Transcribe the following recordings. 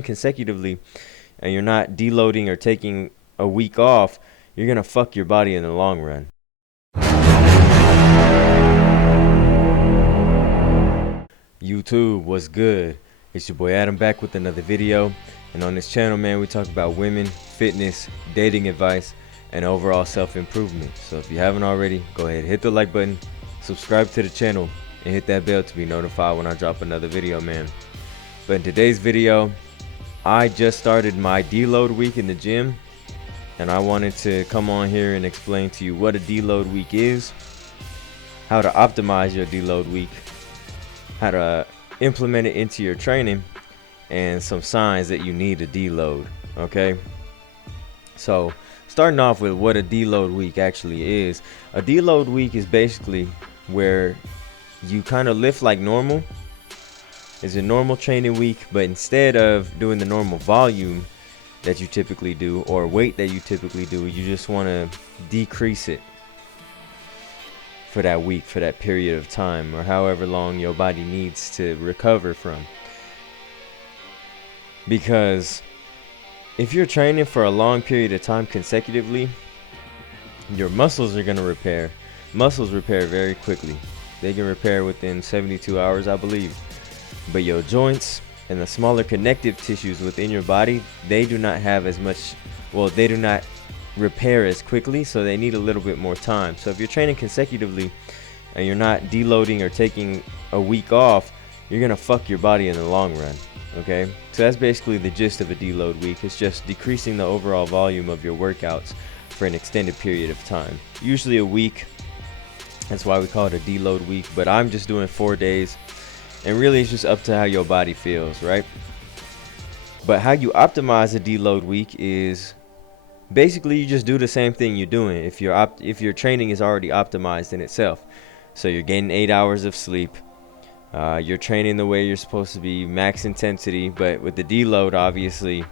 consecutively and you're not deloading or taking a week off, you're gonna fuck your body in the long run. YouTube, what's good? It's your boy Adam back with another video, and on this channel, man, we talk about women, fitness, dating advice, and overall self-improvement. So if you haven't already, go ahead, hit the like button, subscribe to the channel, and hit that bell to be notified when I drop another video, man. But in today's video, I just started my deload week in the gym, and I wanted to come on here and explain to you what a deload week is, how to optimize your deload week, how to implement it into your training, and some signs that you need a deload. Okay, so starting off with what a deload week actually is. A deload week is basically where you kind of lift like normal. It's a normal training week, but instead of doing the normal volume that you typically do or weight that you typically do, you just want to decrease it for that week, for that period of time, or however long your body needs to recover from. Because if you're training for a long period of time consecutively, your muscles are going to repair. Muscles repair very quickly. They can repair within 72 hours, I believe. But your joints and the smaller connective tissues within your body, they do not have as much, well, they do not repair as quickly, so they need a little bit more time. So if you're training consecutively and you're not deloading or taking a week off, you're gonna fuck your body in the long run. Okay, so that's basically the gist of a deload week. It's just decreasing the overall volume of your workouts for an extended period of time, usually a week. That's why we call it a deload week, but I'm just doing 4 days, and really it's just up to how your body feels, right? But how you optimize a deload week is basically you just do the same thing you're doing if your training is already optimized in itself. So you're getting 8 hours of sleep, you're training the way you're supposed to be, max intensity. But with the deload, obviously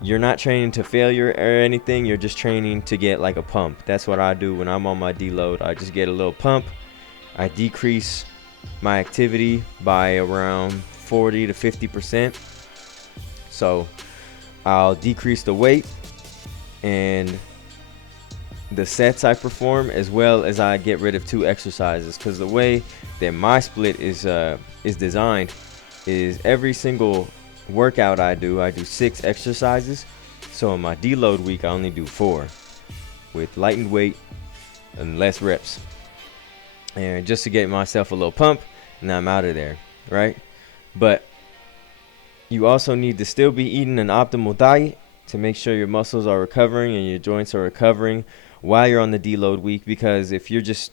you're not training to failure or anything, you're just training to get like a pump. That's what I do when I'm on my deload. I just get a little pump. I decrease my activity by around 40 to 50%. So I'll decrease the weight and the sets I perform, as well as I get rid of 2 exercises, because the way that my split is designed is every single workout I do 6 exercises. So in my deload week I only do 4 with lightened weight and less reps, and just to get myself a little pump, and I'm out of there, right? But you also need to still be eating an optimal diet to make sure your muscles are recovering and your joints are recovering while you're on the deload week. Because if you're just,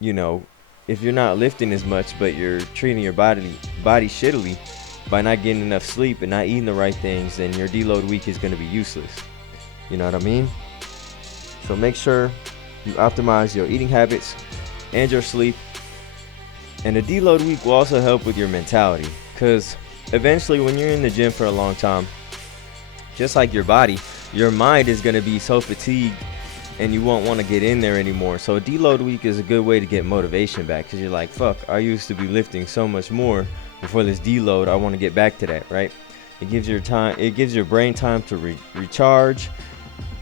if you're not lifting as much but you're treating your body shittily by not getting enough sleep and not eating the right things, then your deload week is going to be useless. You know what I mean? So make sure you optimize your eating habits and your sleep. And the deload week will also help with your mentality, because eventually when you're in the gym for a long time, just like your body, your mind is going to be so fatigued and you won't want to get in there anymore. So a deload week is a good way to get motivation back, because you're like, fuck, I used to be lifting so much more before this deload. I want to get back to that, right? It gives your brain time to recharge,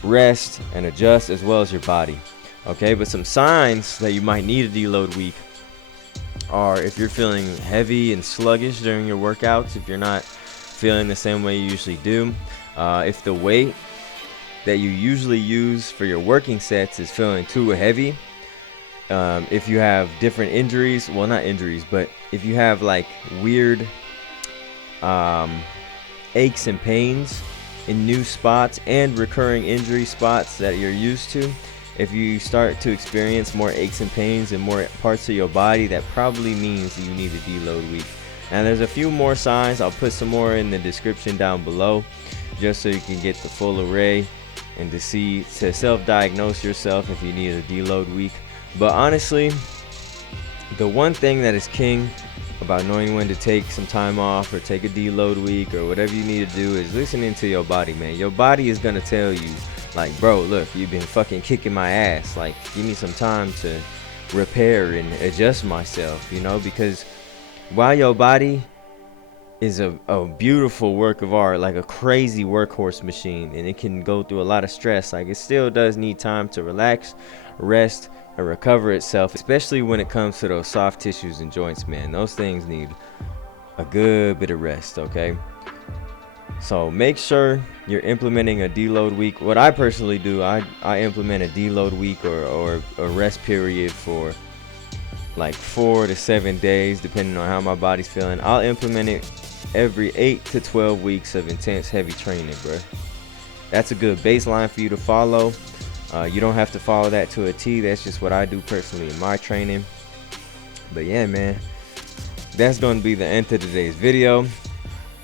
rest, and adjust, as well as your body. Okay, but some signs that you might need a deload week are if you're feeling heavy and sluggish during your workouts, if you're not feeling the same way you usually do, if the weight that you usually use for your working sets is feeling too heavy, if you have different injuries, well, not injuries, but if you have like weird aches and pains in new spots and recurring injury spots that you're used to, if you start to experience more aches and pains in more parts of your body, that probably means that you need a deload week. Now there's a few more signs. I'll put some more in the description down below, just so you can get the full array and to self-diagnose yourself if you need a deload week. But honestly, the one thing that is king about knowing when to take some time off or take a deload week or whatever you need to do is listening to your body, man. Your body is gonna tell you, like, bro, look, you've been fucking kicking my ass. Like, give me some time to repair and adjust myself, because while your body is a beautiful work of art, like a crazy workhorse machine, and it can go through a lot of stress. Like, it still does need time to relax, rest, and recover itself, especially when it comes to those soft tissues and joints, man. Those things need a good bit of rest, okay? So make sure you're implementing a deload week. What I personally do, I implement a deload week or a rest period for like 4 to 7 days, depending on how my body's feeling. I'll implement it every 8 to 12 weeks of intense heavy training, bro. That's a good baseline for you to follow. You don't have to follow that to a T. That's just what I do personally in my training. But yeah, man, that's going to be the end of today's video.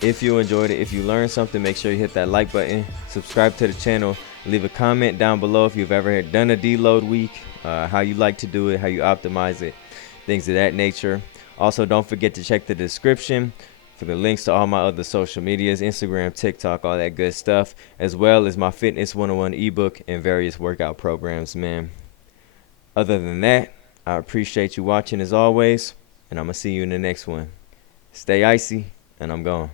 If you enjoyed it, if you learned something, make sure you hit that like button, subscribe to the channel, leave a comment down below if you've ever done a deload week, how you like to do it, how you optimize it, things of that nature. Also, don't forget to check the description for the links to all my other social medias, Instagram, TikTok, all that good stuff, as well as my Fitness 101 ebook and various workout programs, man. Other than that, I appreciate you watching as always, and I'm going to see you in the next one. Stay icy, and I'm gone.